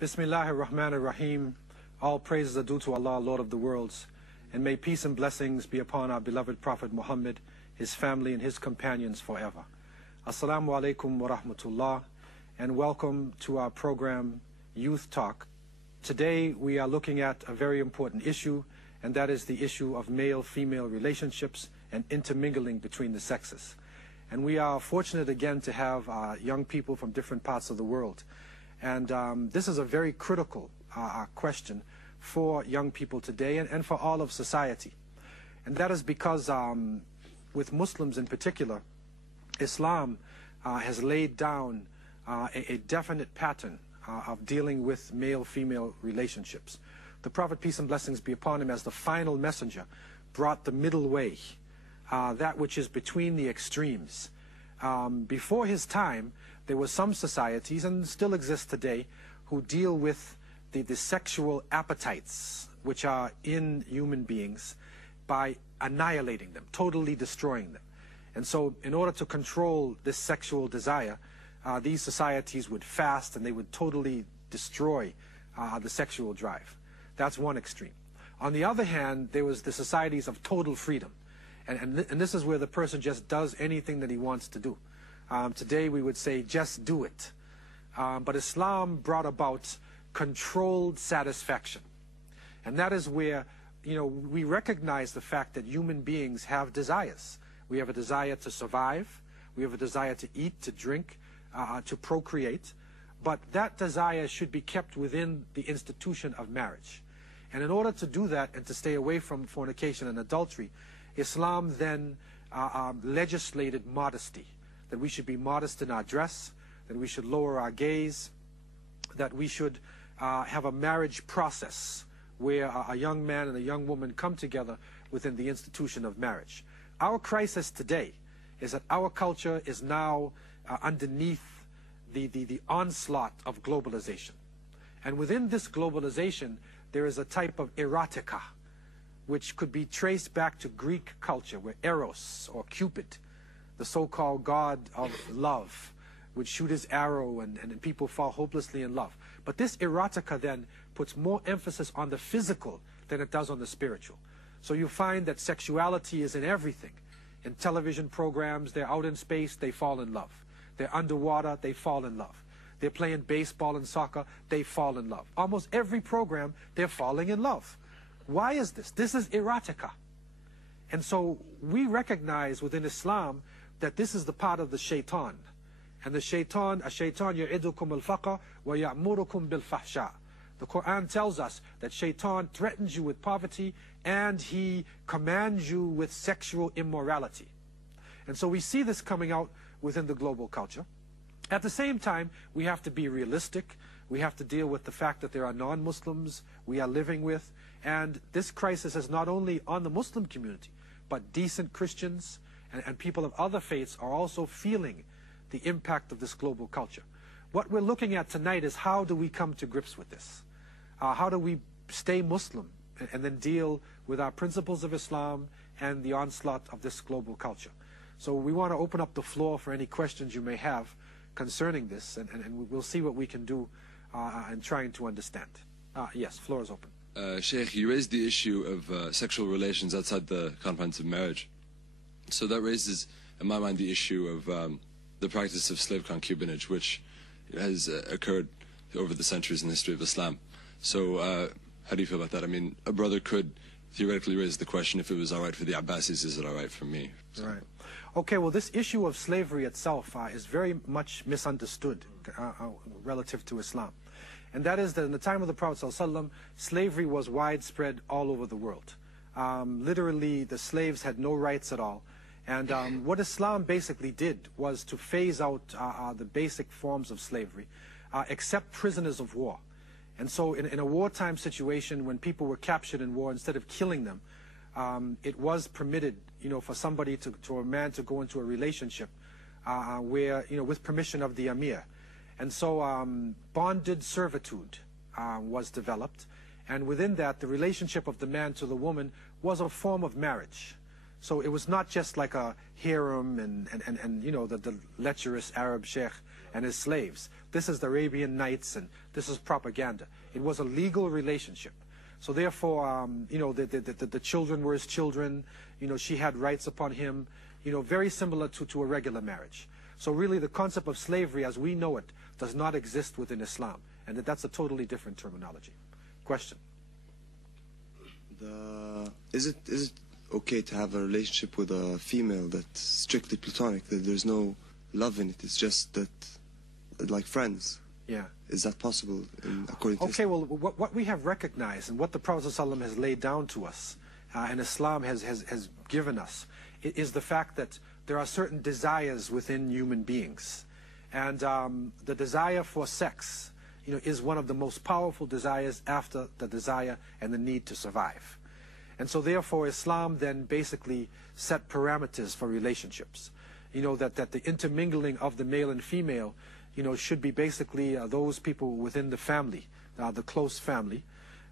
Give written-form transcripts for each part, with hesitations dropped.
Bismillahir Rahmanir Rahim. All praises are due to Allah, Lord of the worlds. And may peace and blessings be upon our beloved Prophet Muhammad, his family and his companions forever. Assalamu alaikum wa rahmatullah, and welcome to our program, Youth Talk. Today we are looking at a very important issue, and that is the issue of male-female relationships and intermingling between the sexes. And we are fortunate again to have young people from different parts of the world. And this is a very critical question for young people today and for all of society. And that is because with Muslims in particular, Islam has laid down a definite pattern of dealing with male-female relationships. The Prophet, peace and blessings be upon him, as the final messenger, brought the middle way, that which is between the extremes. Before his time, there were some societies, and still exist today, who deal with the sexual appetites which are in human beings by annihilating them, totally destroying them. And so in order to control this sexual desire, these societies would fast and they would totally destroy the sexual drive. That's one extreme. On the other hand, there was the societies of total freedom. And this is where the person just does anything that he wants to do. Today we would say, just do it. But Islam brought about controlled satisfaction. And that is where, we recognize the fact that human beings have desires. We have a desire to survive. We have a desire to eat, to drink, to procreate. But that desire should be kept within the institution of marriage. And in order to do that and to stay away from fornication and adultery, Islam then legislated modesty, that we should be modest in our dress, that we should lower our gaze, that we should have a marriage process where a young man and a young woman come together within the institution of marriage. Our crisis today is that our culture is now underneath the onslaught of globalization. And within this globalization, there is a type of erotica, which could be traced back to Greek culture, where Eros, or Cupid, the so-called god of love, would shoot his arrow and people fall hopelessly in love. But this erotica then puts more emphasis on the physical than it does on the spiritual. So you find that sexuality is in everything. In television programs, they're out in space, they fall in love. They're underwater, they fall in love. They're playing baseball and soccer, they fall in love. Almost every program, they're falling in love. Why is this? This is erotica. And so we recognize within Islam that this is the part of the shaitan. And the shaitan, ya'idukum al-faqr wa ya'murukum bil-fahsha. The Quran tells us that shaitan threatens you with poverty and he commands you with sexual immorality. And so we see this coming out within the global culture. At the same time, we have to be realistic. We have to deal with the fact that there are non-Muslims we are living with. And this crisis is not only on the Muslim community, but decent Christians and people of other faiths are also feeling the impact of this global culture. What we're looking at tonight is how do we come to grips with this? How do we stay Muslim and then deal with our principles of Islam and the onslaught of this global culture? So we want to open up the floor for any questions you may have concerning this, and we'll see what we can do in trying to understand. Yes, floor is open. Sheikh, you raised the issue of sexual relations outside the confines of marriage. So that raises, in my mind, the issue of the practice of slave concubinage, which has occurred over the centuries in the history of Islam. So how do you feel about that? I mean, a brother could theoretically raise the question, if it was all right for the Abbasis, is it all right for me? So. Right. Okay, well, this issue of slavery itself is very much misunderstood relative to Islam. And that is that in the time of the Prophet ﷺ, slavery was widespread all over the world. Literally, the slaves had no rights at all. And what Islam basically did was to phase out the basic forms of slavery, except prisoners of war. And so in a wartime situation, when people were captured in war, instead of killing them, it was permitted, for somebody to a man to go into a relationship where, with permission of the Amir. And so bonded servitude was developed. And within that, the relationship of the man to the woman was a form of marriage. So it was not just like a harem and the lecherous Arab sheikh and his slaves. This is the Arabian Nights, and this is propaganda. It was a legal relationship. So therefore, you know, the children were his children. You know, she had rights upon him. You know, very similar to a regular marriage. So really, the concept of slavery, as we know it, does not exist within Islam, and that's a totally different terminology. Question. Is it okay to have a relationship with a female that's strictly platonic, that there's no love in it, it's just that, like friends? Yeah. Is that possible according to Islam? Well, what we have recognized and what the Prophet ﷺ has laid down to us, and Islam has given us, is the fact that there are certain desires within human beings. And the desire for sex, you know, is one of the most powerful desires after the desire and the need to survive. And so therefore Islam then basically set parameters for relationships. You know, that the intermingling of the male and female, you know, should be basically those people within the family, the close family.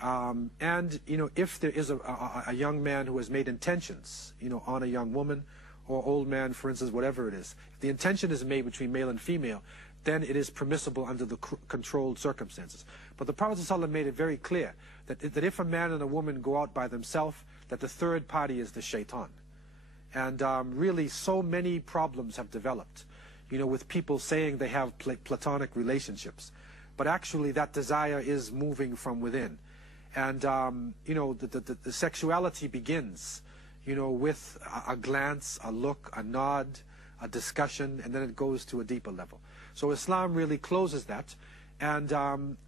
And, you know, if there is a young man who has made intentions, you know, on a young woman or old man, for instance, whatever it is, if the intention is made between male and female, then it is permissible under the controlled circumstances. But the Prophet ﷺ made it very clear that if a man and a woman go out by themselves, that the third party is the shaitan. And really, so many problems have developed, you know, with people saying they have platonic relationships. But actually, that desire is moving from within. And, you know, the sexuality begins, you know, with a glance, a look, a nod, a discussion, and then it goes to a deeper level. So Islam really closes that and,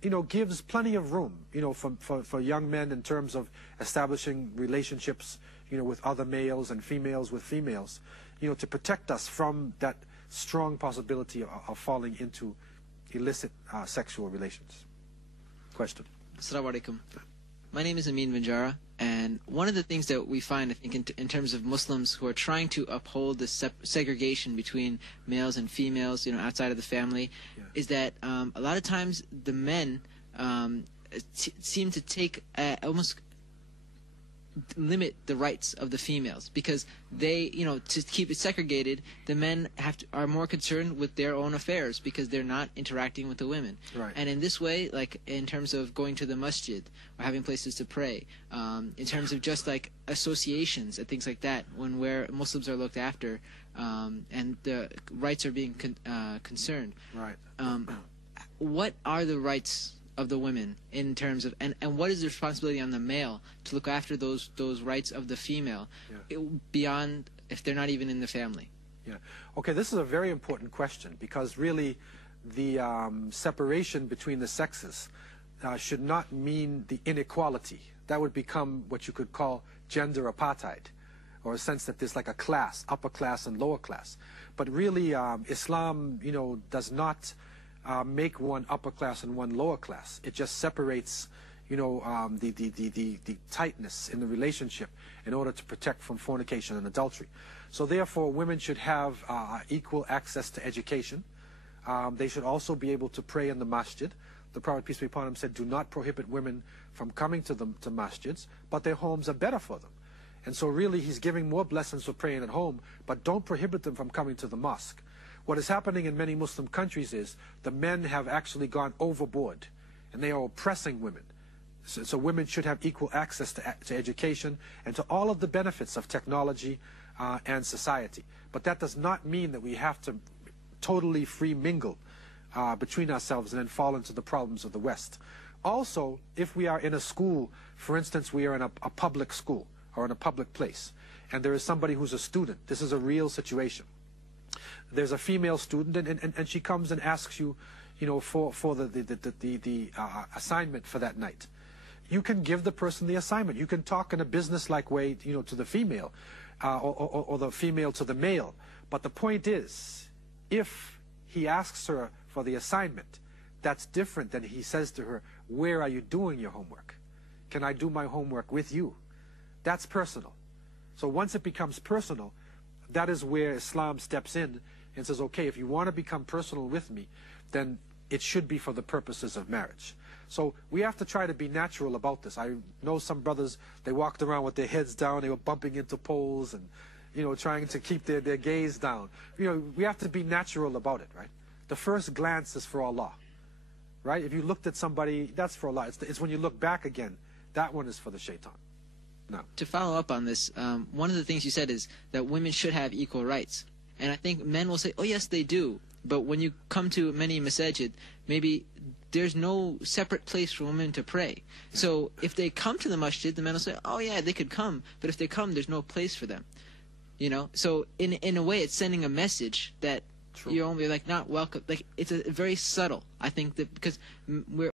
you know, gives plenty of room, you know, for young men in terms of establishing relationships, you know, with other males and females with females, you know, to protect us from that strong possibility of falling into illicit sexual relations. Question. Assalamu alaikum. My name is Amin Banjara, and one of the things that we find, I think, in terms of Muslims who are trying to uphold the segregation between males and females, you know, outside of the family, is that a lot of times the men seem to take almost limit the rights of the females, because they, you know, to keep it segregated, the men are more concerned with their own affairs because they're not interacting with the women. Right. And in this way, like in terms of going to the masjid or having places to pray, in terms of just like associations and things like that, where Muslims are looked after and the rights are being concerned. Right. What are the rights of the women in terms of, and what is the responsibility on the male to look after those rights of the female, beyond if they're not even in the family? Yeah. Okay, this is a very important question, because really the separation between the sexes should not mean the inequality. That would become what you could call gender apartheid, or a sense that there's like a class, upper class and lower class. But really Islam, you know, does not make one upper class and one lower class. It just separates, you know, the tightness in the relationship in order to protect from fornication and adultery. So therefore, women should have equal access to education. They should also be able to pray in the masjid. The Prophet, peace be upon him, said, do not prohibit women from coming to masjids, but their homes are better for them. And so really, he's giving more blessings for praying at home, but don't prohibit them from coming to the mosque. What is happening in many Muslim countries is the men have actually gone overboard, and they are oppressing women. So women should have equal access to education and to all of the benefits of technology and society. But that does not mean that we have to totally free mingle between ourselves and then fall into the problems of the West. Also, if we are in a school, for instance, we are in a public school or in a public place, and there is somebody who's a student, this is a real situation. There's a female student, and she comes and asks you, you know, for the assignment for that night. You can give the person the assignment. You can talk in a business-like way, you know, to the female, or the female to the male. But the point is, if he asks her for the assignment, that's different than he says to her, where are you doing your homework? Can I do my homework with you? That's personal. So once it becomes personal, that is where Islam steps in and says, okay, if you want to become personal with me, then it should be for the purposes of marriage. So we have to try to be natural about this. I know some brothers, they walked around with their heads down, they were bumping into poles and, you know, trying to keep their gaze down. You know, we have to be natural about it, right? the first glance is for Allah, right? If you looked at somebody, that's for Allah. It's when you look back again, that one is for the shaitan. No. To follow up on this, one of the things you said is that women should have equal rights. And I think men will say, oh yes, they do. But when you come to many masajid, maybe there's no separate place for women to pray. So if they come to the masjid, the men will say, oh yeah, they could come. But if they come, there's no place for them. You know, so in a way, it's sending a message that you're only like not welcome. Like it's a very subtle. I think that because